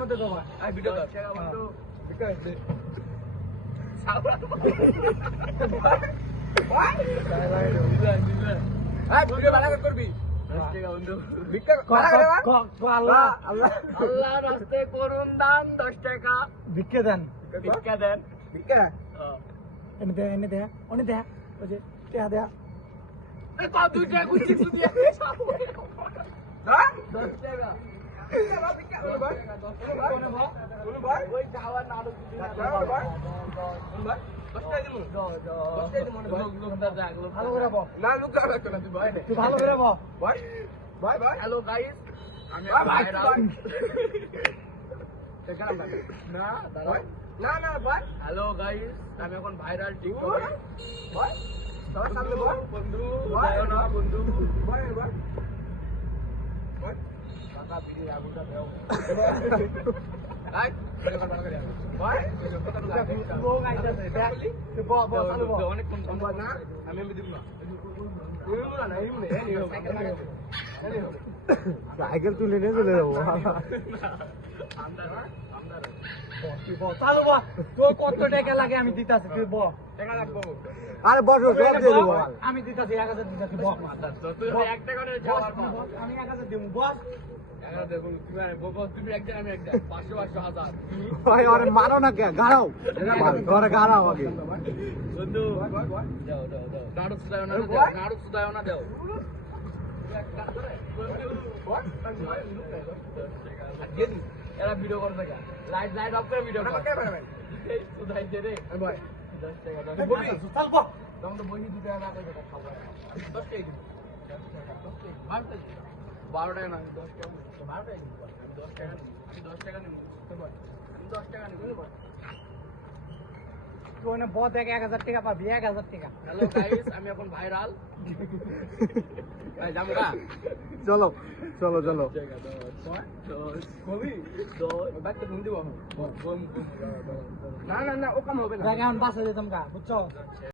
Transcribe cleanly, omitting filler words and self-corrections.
মধ্যে বাবা I video কর বন্ধু বিকাশ দে সাউরা ভাই ভিডিও বানাতে করবি 10 টাকা বন্ধু ভিক্ষা আল্লাহ আল্লাহ আল্লাহ রাস্তায় করুন দান 10 টাকা ভিক্ষা দেন ভিক্ষা দেন ভিক্ষা এনে দে ওই যে টেহা দেয়া এ কত দুই টাকা কুচি কুচি দিয়ে হ্যাঁ 10 টাকা হ্যালো গাইস আমি হ্যালো গাইস আমি এখন ভাইরাল টিকটকে বন্ধু বন্ধু কাকা ভিডিও আগুটা দাও রাইট অনেক কম সম্ভব না আমি দিব না সাইকেল তুলে নিয়ে চলে যাবো চালু তোর কত টাকা লাগে আমি দিতাছি তুই টাকা লাগবো আরে বস সব দিয়ে দেবো আমি দিতাছি 1000 দিতাছি আমি 1000 দিব বস তুমি একজন আমি একজন 500 1000 ভাই আরে মারো না কে গাড়াও ঘরে গাড়াও আগে বন্ধু দাও নাড়ু সুদায়ও না দাও এরা ভিডিও করবে কা লাইট অফ করে ভিডিও কর এই সুদাই দে রে ভাই 10 টাকা দাও চল বস তুমি তো বই দিতে না কই টাকা খাও 10 টাকা দিও 12 টাকা না 10 টাকা 12 টাকা 10 টাকা নিব 10 টাকা নিব তুই না বস 1000 টাকা পাবি 1000 টাকা হ্যালো গাইস আমি এখন ভাইরাল ভাই জামগা চলো চলো চলো কবি তো বাচ্চা তুমি দিব না ও কাম হবে না জায়গা বাসা দিতাম গা বুঝছো